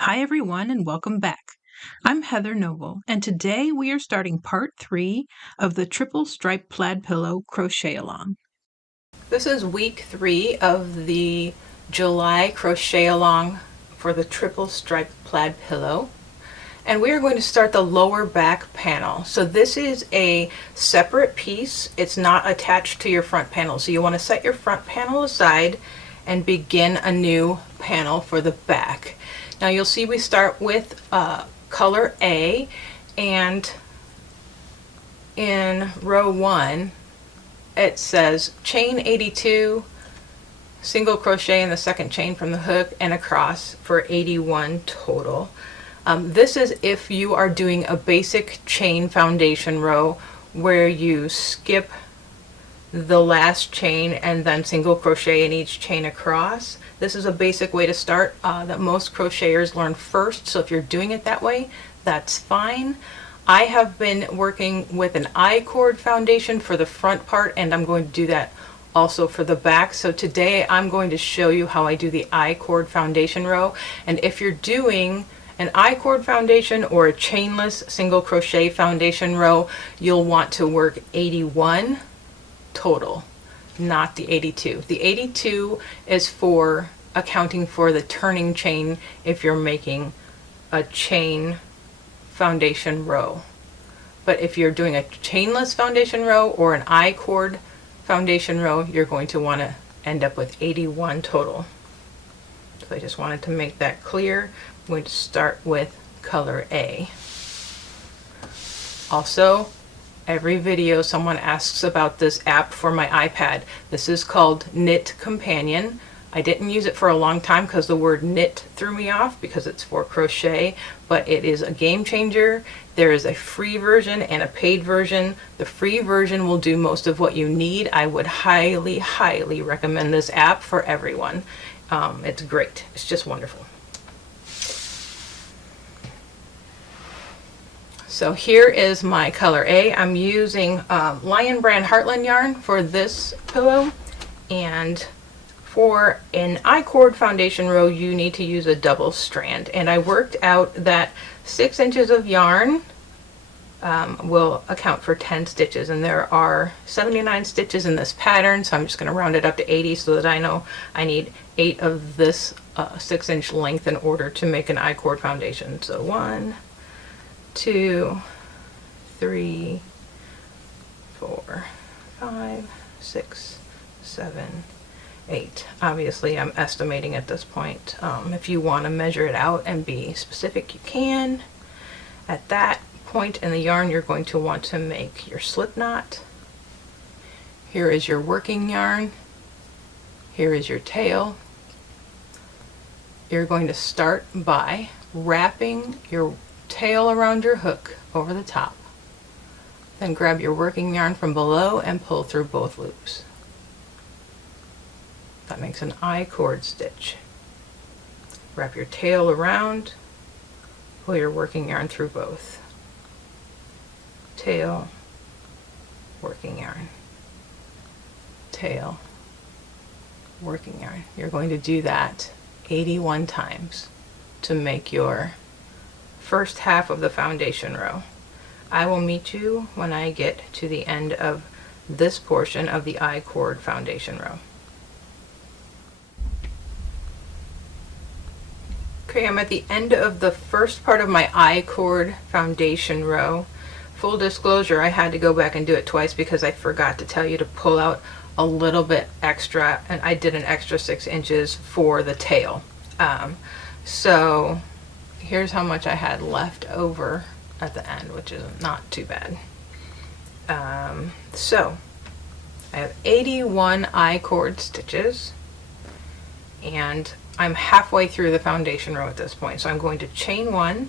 Hi everyone and welcome back. I'm Heather Noble and today we are starting part 3 of the Triple Stripe Plaid Pillow Crochet Along. This is week 3 of the July Crochet Along for the Triple Stripe Plaid Pillow. And we are going to start the lower back panel. So this is a separate piece. It's not attached to your front panel. So you want to set your front panel aside and begin a new panel for the back. Now you'll see we start with color A, and in row 1 it says chain 82, single crochet in the second chain from the hook and across for 81 total. This is if you are doing a basic chain foundation row where you skip the last chain and then single crochet in each chain across. This is a basic way to start that most crocheters learn first, so if you're doing it that way, that's fine. I have been working with an I-cord foundation for the front part, and I'm going to do that also for the back. So today I'm going to show you how I do the I-cord foundation row, and if you're doing an I-cord foundation or a chainless single crochet foundation row, you'll want to work 81 total, not the 82. The 82 is for accounting for the turning chain if you're making a chain foundation row. But if you're doing a chainless foundation row or an I-cord foundation row, you're going to want to end up with 81 total. So I just wanted to make that clear. I'm going to start with color A. Also, every video someone asks about this app for my iPad. This is called Knit Companion. I didn't use it for a long time because the word knit threw me off because it's for crochet, but it is a game changer. There is a free version and a paid version. The free version will do most of what you need. I would highly, highly recommend this app for everyone. It's great. It's just wonderful. So here is my color A. I'm using Lion Brand Heartland yarn for this pillow, and for an I-cord foundation row you need to use a double strand, and I worked out that 6 inches of yarn will account for 10 stitches, and there are 79 stitches in this pattern, so I'm just going to round it up to 80 so that I know I need 8 of this 6-inch length in order to make an I-cord foundation. So 1, 2, 3, 4, 5, 6, 7, 8. Obviously I'm estimating at this point. If you want to measure it out and be specific, you can. At that point in the yarn you're going to want to make your slip knot. Here is your working yarn. Here is your tail. You're going to start by wrapping your tail around your hook over the top. Then grab your working yarn from below and pull through both loops. That makes an I-cord stitch. Wrap your tail around, pull your working yarn through both. Tail, working yarn, tail, working yarn. You're going to do that 81 times to make your first half of the foundation row. I will meet you when I get to the end of this portion of the I-cord foundation row. Okay, I'm at the end of the first part of my I-cord foundation row. Full disclosure, I had to go back and do it twice because I forgot to tell you to pull out a little bit extra, and I did an extra 6 inches for the tail. So here's how much I had left over at the end, which is not too bad. So I have 81 I-cord stitches, and I'm halfway through the foundation row at this point. So I'm going to chain 1,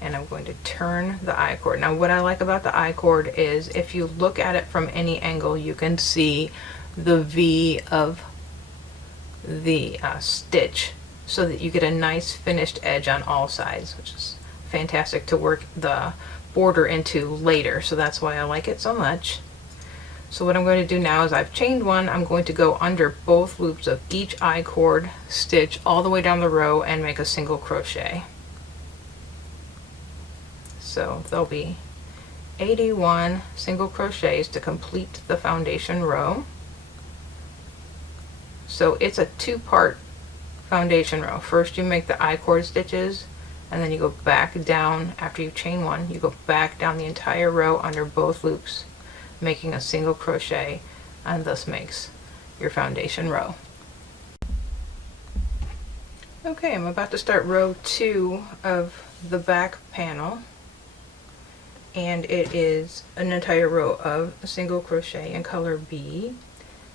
and I'm going to turn the I-cord. Now what I like about the I-cord is if you look at it from any angle, you can see the V of the stitch, so that you get a nice finished edge on all sides, which is fantastic to work the border into later. So that's why I like it so much. So what I'm going to do now is I've chained one, I'm going to go under both loops of each I-cord stitch all the way down the row and make a single crochet. So there'll be 81 single crochets to complete the foundation row. So it's a two-part foundation row. First you make the I-cord stitches, and then you go back down. After you chain one, you go back down the entire row under both loops, making a single crochet, and thus makes your foundation row. Okay, I'm about to start row 2 of the back panel, and it is an entire row of a single crochet in color B.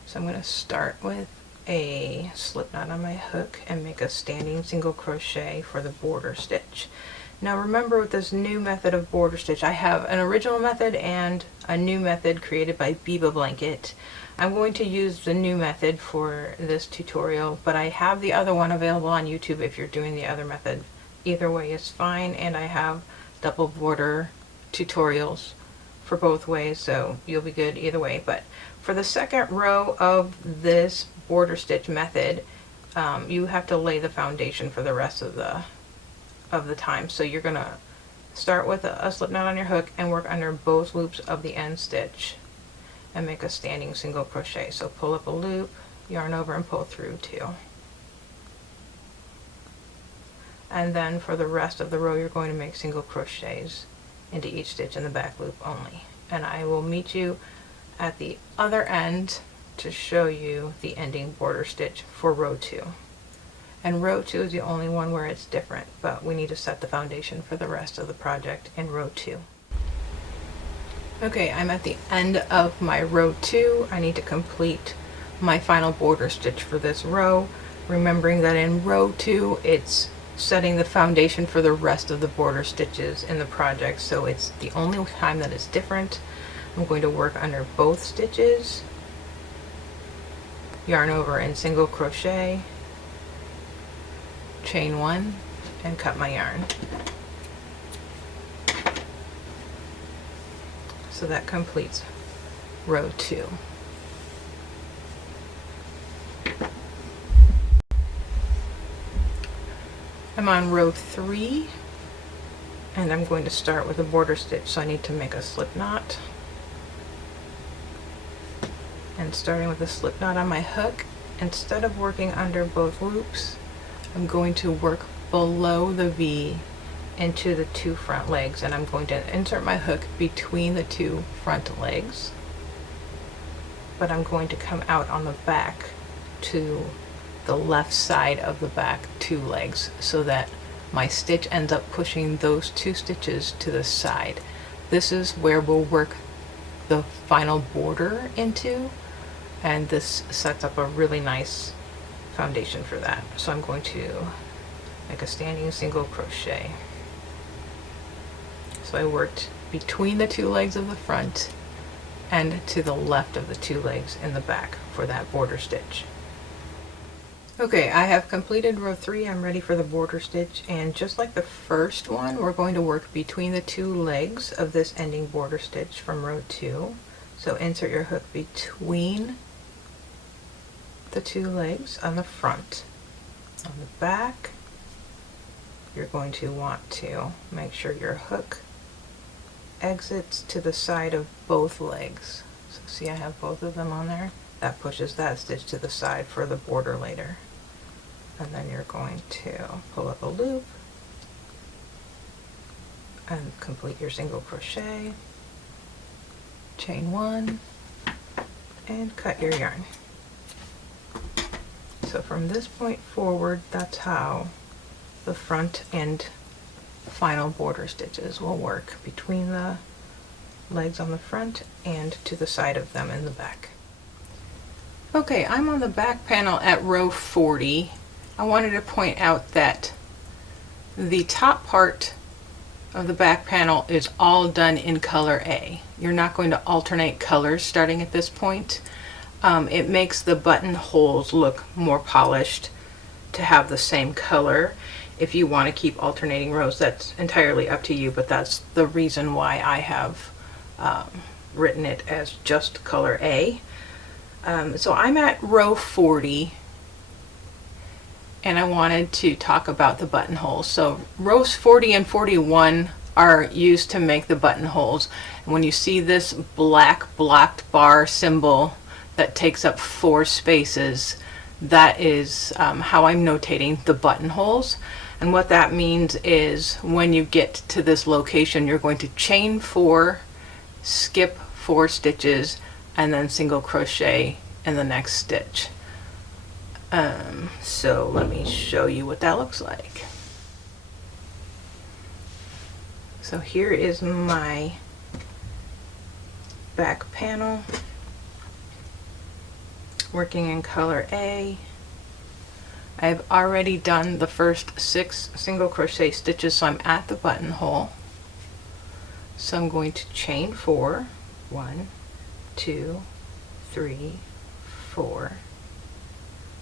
So I'm going to start with a slip knot on my hook and make a standing single crochet for the border stitch. Now remember, with this new method of border stitch, I have an original method and a new method created by BebaBlanket. I'm going to use the new method for this tutorial, but I have the other one available on YouTube if you're doing the other method. Either way is fine, and I have double border tutorials for both ways, so you'll be good either way. But for the second row of this border stitch method, you have to lay the foundation for the rest of the time. So you're gonna start with a slip knot on your hook and work under both loops of the end stitch and make a standing single crochet. So pull up a loop, yarn over, and pull through 2. And then for the rest of the row you're going to make single crochets into each stitch in the back loop only. And I will meet you at the other end to show you the ending border stitch for row 2. And row 2 is the only one where it's different, but we need to set the foundation for the rest of the project in row 2. Okay, I'm at the end of my row 2. I need to complete my final border stitch for this row, remembering that in row 2 it's setting the foundation for the rest of the border stitches in the project, so it's the only time that it's different. I'm going to work under both stitches, yarn over and single crochet, chain 1, and cut my yarn. So that completes row 2. I'm on row 3, and I'm going to start with a border stitch, so I need to make a slip knot. And starting with a slip knot on my hook, instead of working under both loops, I'm going to work below the V into the 2 front legs, and I'm going to insert my hook between the 2 front legs, but I'm going to come out on the back to the left side of the back 2 legs, so that my stitch ends up pushing those 2 stitches to the side. This is where we'll work the final border into, and this sets up a really nice foundation for that. So I'm going to make a standing single crochet. So I worked between the 2 legs of the front and to the left of the 2 legs in the back for that border stitch. Okay, I have completed row 3. I'm ready for the border stitch, and just like the first one, we're going to work between the 2 legs of this ending border stitch from row 2. So insert your hook between the 2 legs on the front. On the back, you're going to want to make sure your hook exits to the side of both legs. So see, I have both of them on there. That pushes that stitch to the side for the border later. And then you're going to pull up a loop and complete your single crochet, chain 1, and cut your yarn. So from this point forward, that's how the front and final border stitches will work, between the legs on the front and to the side of them in the back. Okay, I'm on the back panel at row 40. I wanted to point out that the top part of the back panel is all done in color A. You're not going to alternate colors starting at this point. It makes the buttonholes look more polished to have the same color. If you want to keep alternating rows, that's entirely up to you, but that's the reason why I have written it as just color A. So I'm at row 40, and I wanted to talk about the buttonholes. So rows 40 and 41 are used to make the buttonholes. And when you see this black blocked bar symbol that takes up 4 spaces, that is how I'm notating the buttonholes. And what that means is when you get to this location, you're going to chain 4, skip 4 stitches, and then single crochet in the next stitch. So let me show you what that looks like. So here is my back panel, working in color A. I've already done the first 6 single crochet stitches, so I'm at the buttonhole. So I'm going to chain 4, 1, 2, 3, 4.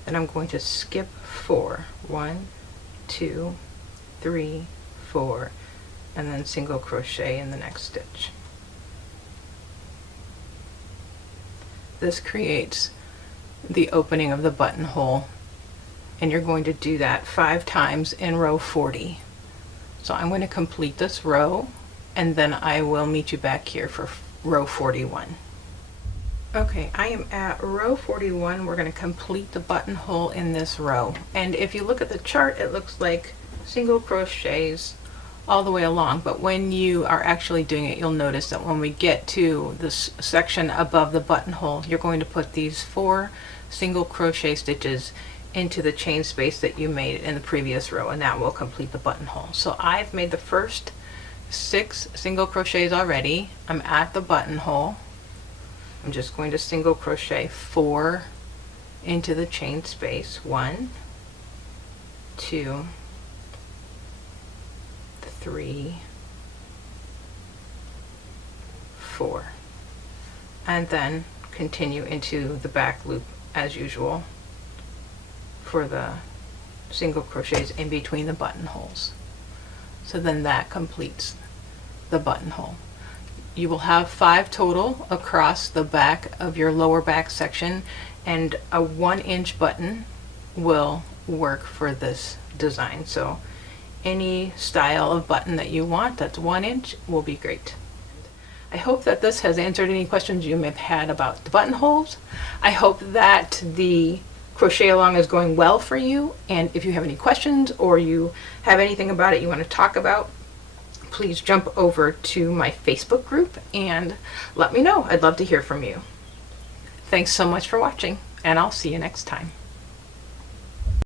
Then I'm going to skip 4, 1, 2, 3, 4, and then single crochet in the next stitch. This creates the opening of the buttonhole, and you're going to do that 5 times in row 40. So I'm going to complete this row, and then I will meet you back here for row 41. Okay, I am at row 41. We're going to complete the buttonhole in this row. And if you look at the chart, it looks like single crochets all the way along, but when you are actually doing it, you'll notice that when we get to this section above the buttonhole, you're going to put these 4 single crochet stitches into the chain space that you made in the previous row, and that will complete the buttonhole. So I've made the first 6 single crochets already. I'm at the buttonhole. I'm just going to single crochet 4 into the chain space. 1, 2, 3, 4, and then continue into the back loop as usual for the single crochets in between the buttonholes. So then that completes the buttonhole. You will have 5 total across the back of your lower back section, and a 1-inch button will work for this design. So any style of button that you want that's 1 inch will be great. I hope that this has answered any questions you may have had about the buttonholes. I hope that the crochet along is going well for you, and if you have any questions or you have anything about it you want to talk about, please jump over to my Facebook group and let me know. I'd love to hear from you. Thanks so much for watching, and I'll see you next time.